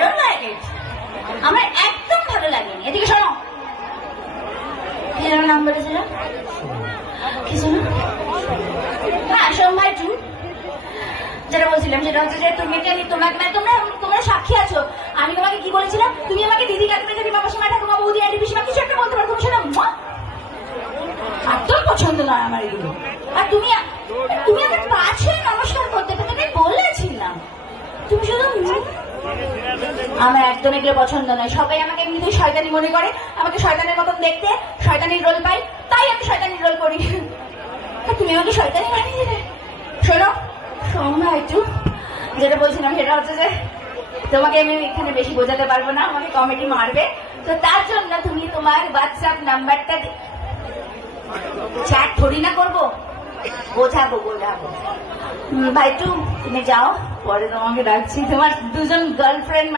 Don't like it. আমার একদম ভালো লাগেনি। এদিকে শোনো, আমার নাম বলেছিল কি ছিল? হ্যাঁ, সোমবার টু। যেটা বলছিলাম সেটা হচ্ছে যে তুমি তোমাকে তোমরা সাক্ষী আছো। আমি তোমাকে কি বলেছিলাম? তুমি আমাকে দিদি, কাকিমা, জেঠিমা, মাসিমা, ঠাকুমা, বৌদি, আন্টি, পিসিমা কিছু একটা বলতে পারো। তুমি সেটা একদম পছন্দ নয় আমার এগুলো। আর তুমি আমার পাশে নমস্কার করতে পেতে বলেছিলাম, তুমি শুধু আমার একদম এগুলো পছন্দ নয়। সবাই আমাকে এমনিতেই শয়তানি মনে করে, আমাকে শয়তানের মতন দেখতে, শয়তানির রোল পাই, তাই আমি শয়তানির রোল করি। তুমি আমাকে শয়তানি বানিয়ে দিলে। শোনো শোনো একটু, যেটা বলছিলাম সেটা হচ্ছে যে তোমাকে আমি এখানে বেশি বোঝাতে পারবো না, আমাকে কমেডি মারবে। তো তার জন্য তুমি তোমার হোয়াটসঅ্যাপ নাম্বারটা চ্যাট থোড়ি না করবো, বোঝাবো। ভাই তুমি যাও, পরে তোমাকে ডাকছি। তোমার দুজন গার্লফ্রেন্ড